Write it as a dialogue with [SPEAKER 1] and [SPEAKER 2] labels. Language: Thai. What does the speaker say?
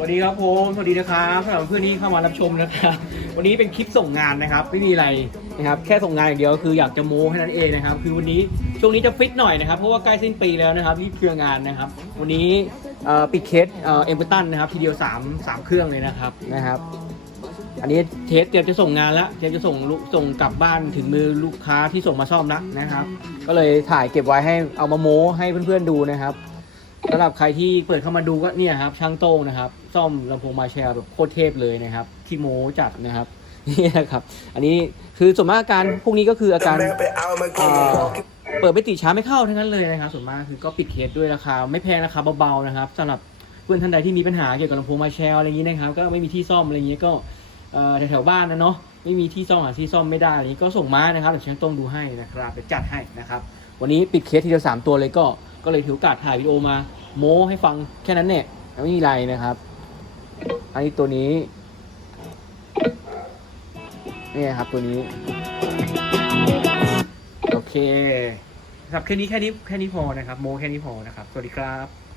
[SPEAKER 1] สวัสดีครับผมสวัสดีนะครับสำหรับเพื่อนที่เข้ามารับชมนะครับ วันนี้เป็นคลิปส่งงานนะครับ ไม่มีอะไรนะครับ แค่ส่งงานอย่างเดียวคืออยากจะโม้แค่นั้นเองนะครับ คือวันนี้ช่วงนี้จะฟิตหน่อยนะครับ เพราะว่าใกล้สิ้นปีแล้วนะครับที่เครืองานนะครับ วันนี้ปิดเคสเอ็มเปอร์ตันนะครับทีเดียว3 3 เครื่องเลยนะครับนะครับ อันนี้เทสเตรียมจะส่งงานแล้วเตรียมจะส่งส่งกลับบ้านถึงมือลูกค้าที่ส่งมาซ่อมแล้วนะครับ ก็เลยถ่ายเก็บไว้ให้เอามาโม้ให้เพื่อนๆดูนะครับ สำหรับใครที่เปิดเข้ามาดูก็เนี่ยครับ ช่างโต้งนะครับ ซ่อมลำโพงมาแชร์แบบโคตรเทพเลยนะครับที่โมจัดนะครับนี่นะครับ อันนี้คือส่วนมากอาการพวกนี้ก็คืออาการเอ่อเปิดไม่ติดช้าไม่เข้าทั้งนั้นเลยนะครับ ส่วนมากคือก็ปิดเคสด้วยราคาไม่แพงราคาเบาๆนะครับสำหรับเพื่อนท่านใดที่มีปัญหาเกี่ยวกับลำโพงมาแชร์อะไรอย่างนี้นะครับ ก็ไม่มีที่ซ่อมอะไรอย่างนี้ก็เอ่อแถวๆบ้านนะเนาะไม่มีที่ซ่อมหาที่ซ่อมไม่ได้อะไรอย่างนี้ก็ส่งมานะครับเดี๋ยวช่างโต้งดูให้นะครับเดี๋ยวจัดให้นะครับ วันนี้ปิดเคสทีเดียวสามตัวเลยก็ ก็เลยถือโอกาสถ่ายวิดีโอมาโม้ให้ฟังแค่นั้นเนี่ยไม่มีไรนะครับ อันนี้ตัวนี้นี่ครับตัวนี้ โอเคครับแค่นี้แค่นี้แค่นี้พอนะครับ โมแค่นี้พอนะครับ สวัสดีครับ